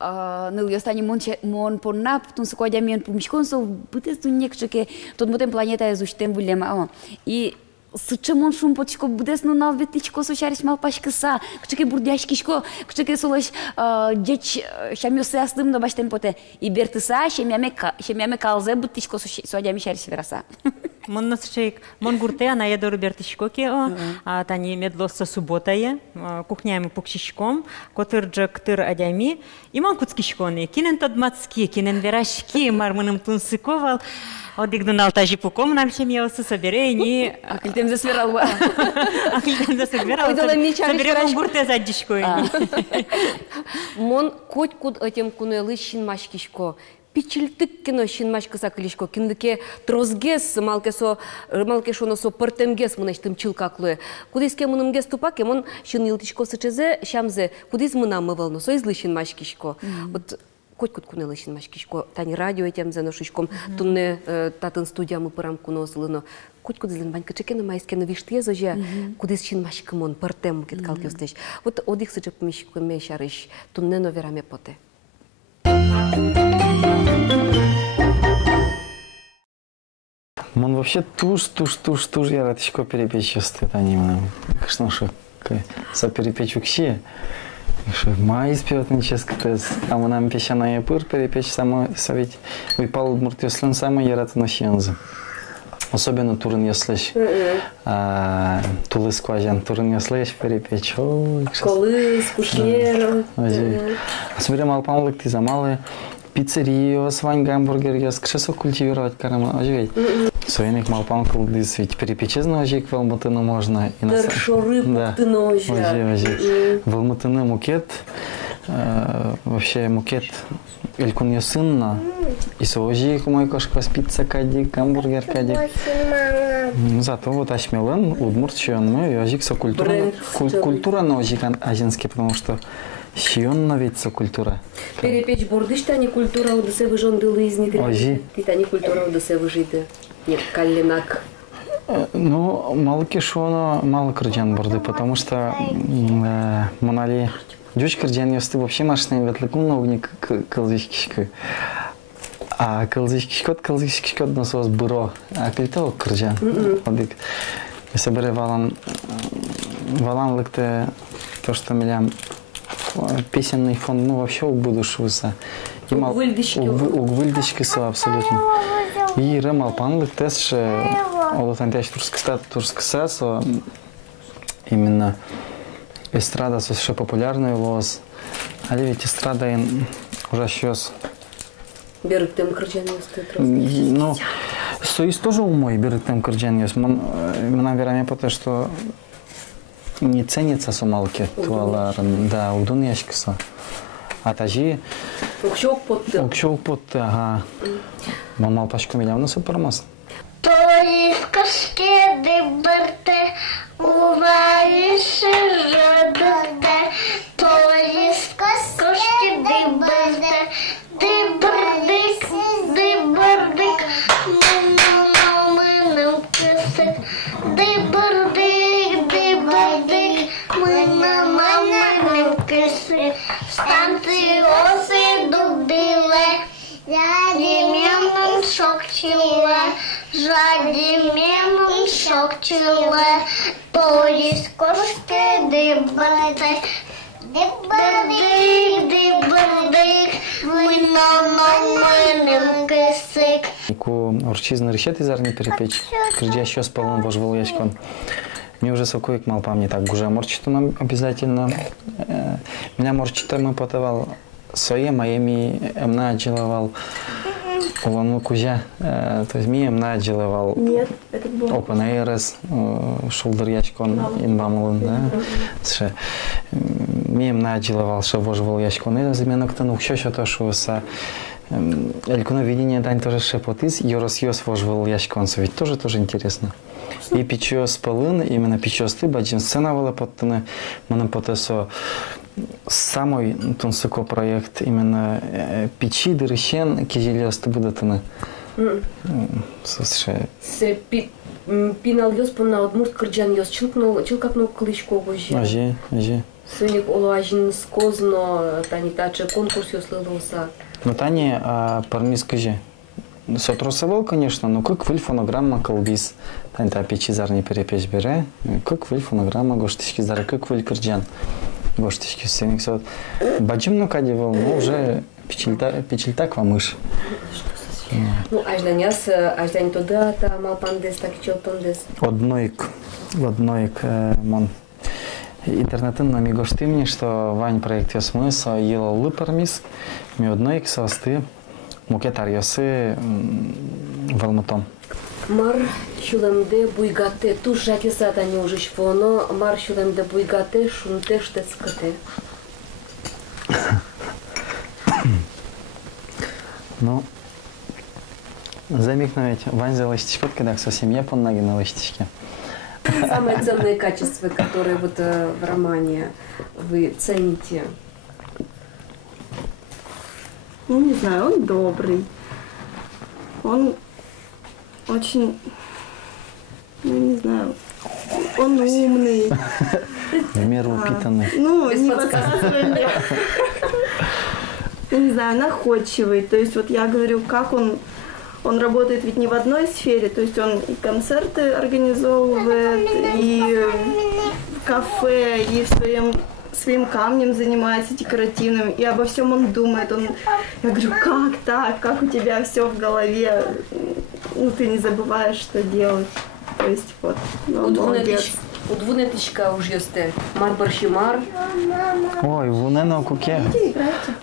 ныл ястани мон поннап тун скодя мен пумчкон со бытес тун некчеке тот мотем планета изучтем булема и сычымон шум почко будес ну налветичко со шариш мал пашкыса кчеке бурдяшкишко кчеке солаш деч шамёсы астым да баштем поте и бертыса шемяме калзе бутичко со адями шариш вераса Мон насчек, мон гурте, она еду Робертишкоки, а тани медлоса субботае, кухнями пукшишком, котырджак тыр адями, и мон куцкишконы, кинен тодмацки, кинен верашки, марманым тунсыковал, одигдун алтажи пуком, нам семьясы собере, не... Аклитем засверал ба. Аклитем засверал, собере мон гурте задишкой. Мон коть куд этим кунелы шинмашкишко. Пичилтик кино шинмашкаса клишко киндике трозгес малкешоно со портемгес мунештим чилкаклы. Кудиске мунымгес тупаке мон шинилтишко сычезе шамзе кудис мунамывално со излы шинмашкишко. Вот коть куд кунелы шинмашкишко тани радио этем заношишком тунне татын студиямы пырам куносылыно. Коть куд излын банька чекено майскено виштие зоже кудис шинмашкымон портем калкевстеш. Вот одих сычеп мишко мешарыш тунне новераме поте. Он вообще туж я рад еще перепечь стоит они что за перепечь кси май спят нечестно а мы нам песчаная пыр перепечь самой совет выпал муртеслен самый я рад носензы особенно турн я слышь тулы скважин турн я слышь перепечь колы скушнер особенно мал памлык ты за малые пиццерию, свань гамбургер, я скажу культивировать карама, оживить. Своих малпан колдис ведь перепечь ножик, волмутыну можно. Даршоры ножик. Волмутыны мукет, вообще мукет элькун ясынна. И сожик мой кошка спица кадик, гамбургер кадик. Зато вот ашмелен, удмуртчион мой, ожик со культура ножик азинский, потому что Сионна ведь культура. Перепечь бордыш тани культура удесе выжондылы из них. Ожи. И тани культура удесе выжиды. Нет, калленак. Ну, мало кишоно, мало кырджан борды, потому что монали дюч кырджан ясты вообще машины ветлыкун ногник кылзышкишкы. А кылзышкишкот насос бюро. А кыльтал кырджан. Одик. Если бере валан лыкты то, что милям песенный фон, ну вообще убудушился. Угвыльдички са абсолютно. И ремал панлык теж олотантяч турскса со именно эстрада со еще популярный лос. А ведь эстрада уже сейчас. Берут тем кырджаньёс. Ну, союз тоже умой берут тем кырджаньёс. Мы наверное потому что не ценится сумалки туаларын, да, удун яшкиса. А тажи укшок потты, ага. Мамал пашку милявно супермас. То есть кошки дыбырты, увариши жодыты. То есть кошки дыбырты, дыбырдык, дыбырдык. Мыным кысык, дыбырдык, дыбырдык. Мыным кысык. Станциосы дубилы, жадименом шокчила, жадименом шокчила. То есть кошки дыбырдык, дыбырдык, дыбырдык. Мыным кысык. Ку урчизны решет из арни перепечь. Крыдя еще спалон божвал яшкон. Мне уже сокоик мал по мне так гужа морчиту нам обязательно. Меня морчита мы потовал свои моими эмна отделывал. Улану кузя, то есть ми эмна отделывал. Нет, это был. Open Airs, шулдер яшкон инбамылын, да. Ми эмна отделывал, что божвал яшкон. И заменок то ну еще то что са. Элькуно видение дань тоже шепотис, йорос йос вожвал яшконцу, ведь тоже интересно. И печёс полын, именно печёс ты, баджин сцена была подтана, мы потесо самый тунсыко проект именно печи дырыщен кизилёс ты будатаны. Пинал ёс пона удмурт кырджан ёс чилкапнул клычко гожи. Ажи. Сөнік олажин скозно, тани таче конкурс ёслылылса. Ну, тани, пармис кыжи. Сотрасы был, конечно, но как выль фонограмма колбис. Тани та печизарни перепечь бере. Как выль фонограмма гоштышки зары, как выль кырджан. Гоштышки сценик сот. Баджим ну кади был, но уже печельтак вамыш. Ну, ажданяс, аждань туда, та малпандес, так и челтондес. Одноик мон. Интернетін нами гошты мне, что вань проект ясмы со ела лыпармис, ми одноик состы мукетар ясы валмутом. Мар чулемде буйгате, ту жакеса тани уже шпоно, мар чулемде буйгате, шунте штецкате. Ну, замикнуть вань за ластичкот, когда совсем я под ноги на ластичке. Самые ценные качества, которые вот в романе вы цените? Ну, не знаю, он добрый. Он очень, ну, не знаю, он умный. В меру упитанный. Ну, не подсказывай мне. Ну, не знаю, находчивый. То есть вот я говорю, как он работает ведь не в одной сфере, то есть он и концерты организовывает, и в кафе, и своим камнем занимается декоративным, и обо всем он думает. Я говорю, как так, как у тебя все в голове, ну ты не забываешь, что делать. То есть вот, ну, молодец. Удвунетичка уж ёсте. Мар баршимар. Ой, вунена куке.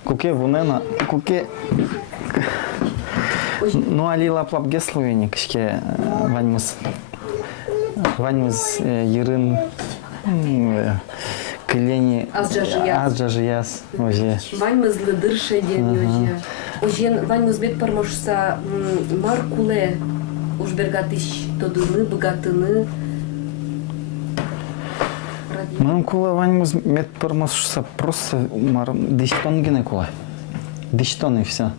Куке, вунена, куке. Ну, али лап-лап гесловени, кышке ваньмыз ерын клени азжажияс оже. Ваньмыз лыдырше ден оже. Ожен ваньмыз бет пармошса мар куле уж бергатыш тодыны, богатыны. Мам кула ваньмыз мет пармошса просто мар 10 тонн гене кула. 10 тонн и все.